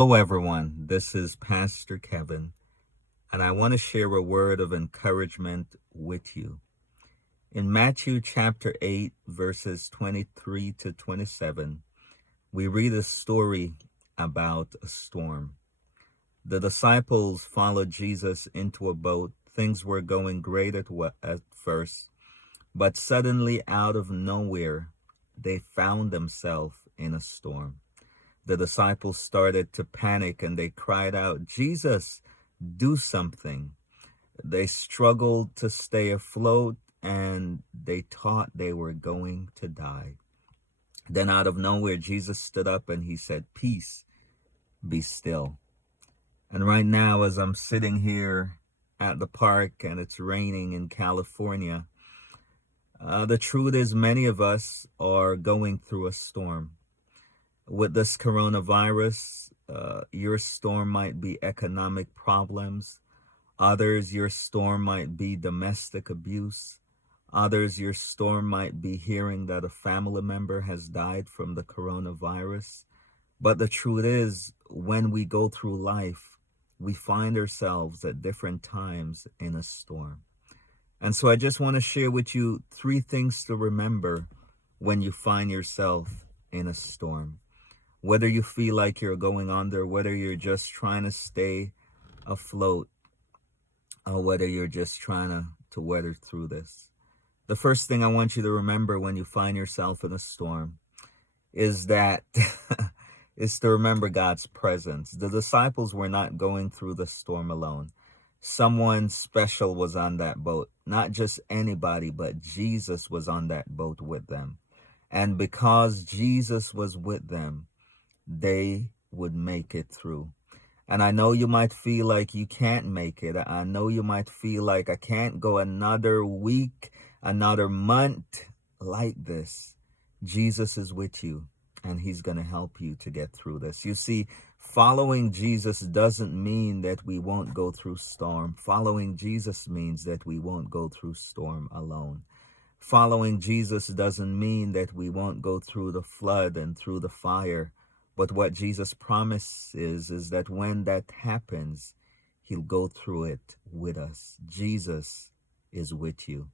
Hello, everyone. This is Pastor Kevin, and I want to share a word of encouragement with you. In Matthew chapter 8, verses 23 to 27, we read a story about a storm. The disciples followed Jesus into a boat. Things were going great at first, but suddenly, out of nowhere, they found themselves in a storm. The disciples started to panic and they cried out, "Jesus, do something." They struggled to stay afloat and they thought they were going to die. Then, out of nowhere, Jesus stood up and he said, "Peace, be still." And right now, as I'm sitting here at the park and it's raining in California, the truth is, many of us are going through a storm. With this coronavirus, your storm might be economic problems. Others, your storm might be domestic abuse. Others, your storm might be hearing that a family member has died from the coronavirus. But the truth is, when we go through life, we find ourselves at different times in a storm. And so I just want to share with you three things to remember when you find yourself in a storm. Whether you feel like you're going under, whether you're just trying to stay afloat, or whether you're just trying to weather through this. The first thing I want you to remember when you find yourself in a storm is that is to remember God's presence. The disciples were not going through the storm alone. Someone special was on that boat. Not just anybody, but Jesus was on that boat with them. And because Jesus was with them, they would make it through. And I know you might feel like you can't make it. I know you might feel like I can't go another week, another month like this. Jesus is with you and he's going to help you to get through this. You see, following Jesus doesn't mean that we won't go through storm. Following Jesus means that we won't go through storm alone. Following Jesus doesn't mean that we won't go through the flood and through the fire. But what Jesus promises is that when that happens, he'll go through it with us. Jesus is with you.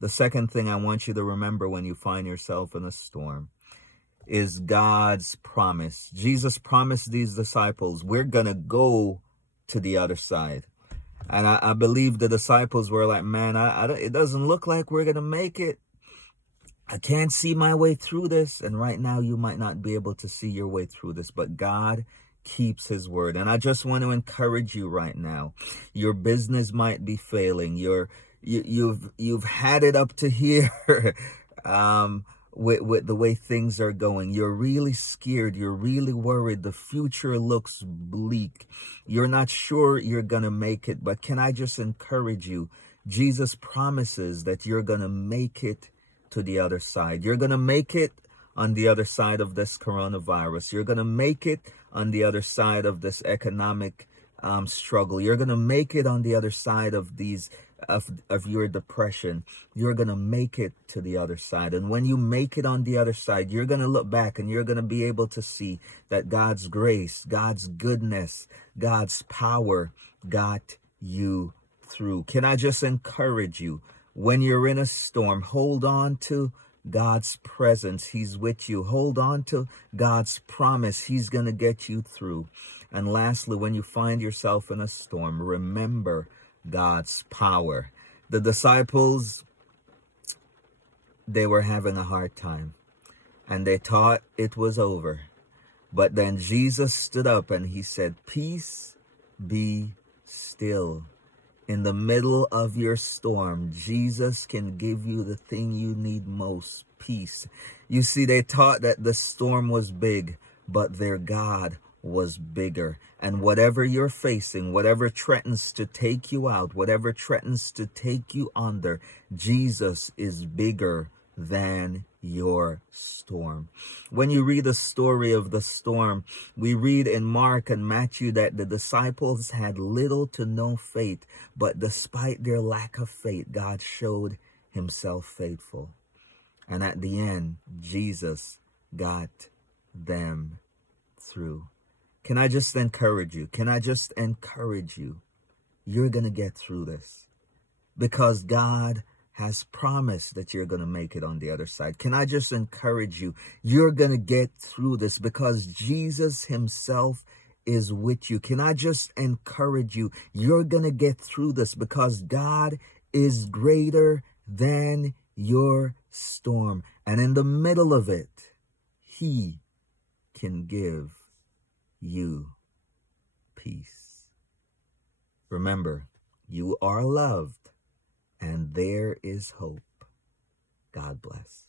The second thing I want you to remember when you find yourself in a storm is God's promise. Jesus promised these disciples, we're going to go to the other side. And I believe the disciples were like, man, it doesn't look like we're going to make it. I can't see my way through this. And right now you might not be able to see your way through this, but God keeps his word. And I just want to encourage you right now. Your business might be failing. You've had it up to here. With the way things are going, you're really scared, you're really worried, the future looks bleak, you're not sure you're gonna make it. But can I just encourage you, Jesus promises that you're gonna make it to the other side. You're gonna make it on the other side of this coronavirus. You're gonna make it on the other side of this economic struggle. You're gonna make it on the other side of these of your depression. You're gonna make it to the other side. And when you make it on the other side, you're gonna look back and you're gonna be able to see that God's grace, God's goodness, God's power got you through. Can I just encourage you, when you're in a storm, hold on to God's presence. He's with you. Hold on to God's promise. He's going to get you through. And lastly, when you find yourself in a storm, remember God's power. The disciples, they were having a hard time and they thought it was over. But then Jesus stood up and he said, "Peace, be still." In the middle of your storm, Jesus can give you the thing you need most, peace. You see, they thought that the storm was big, but their God was bigger. And whatever you're facing, whatever threatens to take you out, whatever threatens to take you under, Jesus is bigger than your storm. When you read the story of the storm, we read in Mark and Matthew that the disciples had little to no faith, but despite their lack of faith, God showed himself faithful. And at the end, Jesus got them through. Can I just encourage you? Can I just encourage you? You're going to get through this because God has promised that you're going to make it on the other side. Can I just encourage you? You're going to get through this because Jesus himself is with you. Can I just encourage you? You're going to get through this because God is greater than your storm. And in the middle of it, he can give you peace. Remember, you are loved and there is hope. God bless.